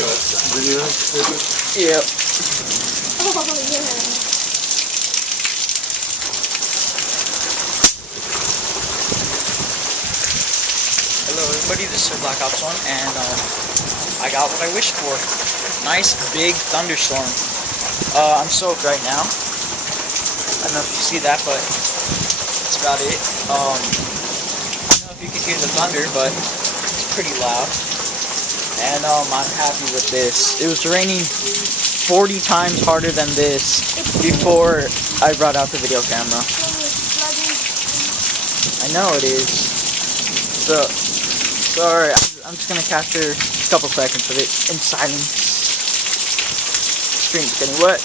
Video? Yep. Oh, yeah. Hello everybody, this is Black Ops 1, and I got what I wished for. Nice big thunderstorm. I'm soaked right now. I don't know if you see that, but that's about it. I don't know if you can hear the thunder, but it's pretty loud. And I'm happy with this. It was raining 40 times harder than this before I brought out the video camera. I know it is. So, sorry, I'm just gonna capture a couple seconds of it in silence. Screen's getting wet.